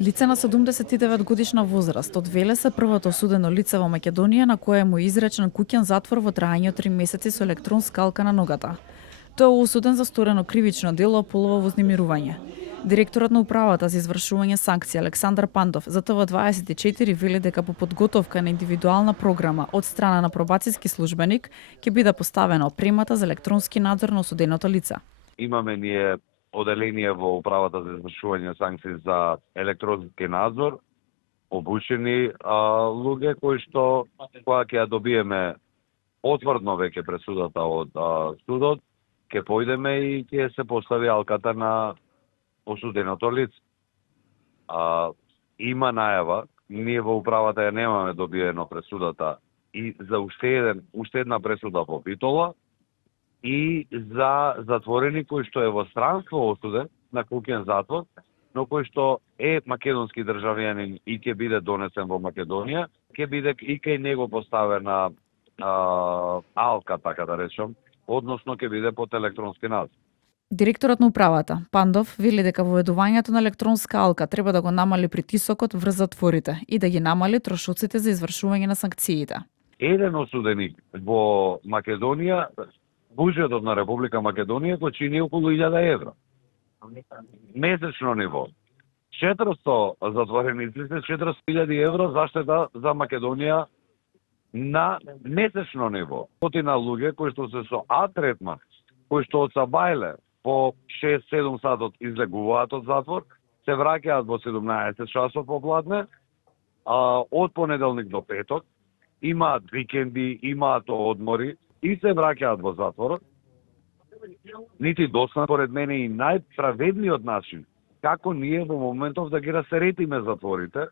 Лице на 79 годишна возраст од Велес е првото осудено лице во Македонија на кое му е изречен куќен затвор во траење од 3 месеци со електронска алка на ногата. Тој е осуден за сторено кривично дело полово вознемирување. Директорот на управата за извршување санкции Александар Пандов за ТВ24 вели дека по подготовка на индивидуална програма од страна на пробацијски службеник ќе биде поставена опремата за електронски надзор на осуденото лице. Имаме ние оделение во управата за извршување санкции за електронски надзор, обучени луѓе кои што кога ќе ја добиеме потврдно веќе пресудата од судот, ќе појдеме и ќе се постави алката на осуденото лице. Има најава, ние во управата ја немаме добиено пресудата и за уште една пресуда по Битола и за затворени кој што е во странство осуден на куќен затвор, но кој што е македонски државјанин и ќе биде донесен во Македонија, ќе биде и кај него поставена алка, така да речем, односно ќе биде под електронски надзор. Директорот на управата, Пандов, вели дека воведувањето на електронска алка треба да го намали притисокот врз затворите и да ги намали трошоците за извршување на санкциите. Еден осуденик во Македонија, буџетот на Република Македонија го чини околу 1000 евро. Месечно ниво. 400 затвореници се 400.000 евро заштета за Македонија на месечно ниво. Стотина луѓе кои што се со А-третман, кои што од Сабајле по 6-7 сатот излегуваат од затвор, се враќаат во 17 часов попладне, од понеделник до петок, имаат викенди, имаат одмори и се враќаат во затворот. Нити досна, поред мене, и најправедниот начин како ние во моментов да ги расеретиме затворите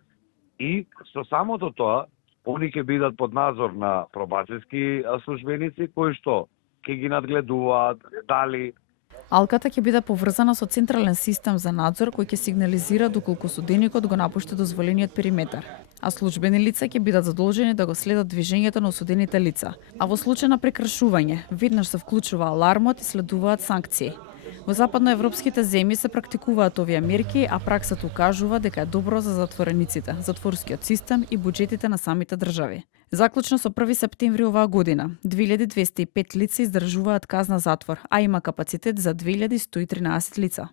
и со самото тоа, они ќе бидат под надзор на пробацијски службеници кои што ќе ги надгледуваат дали. Алката ќе биде поврзана со централен систем за надзор кој ќе сигнализира доколку суденикот го напушти дозволениот периметар, а службени лица ќе бидат задолжени да го следат движењето на осудените лица. А во случај на прекршување, веднаш се вклучува алармот и следуваат санкции. Во западноевропските земји се практикуваат овие мерки, а праксата укажува дека е добро за затворениците, затворскиот систем и буџетите на самите држави. Заклучно со 1 септември оваа година, 2205 лица издржуваат казна затвор, а има капацитет за 2113 лица.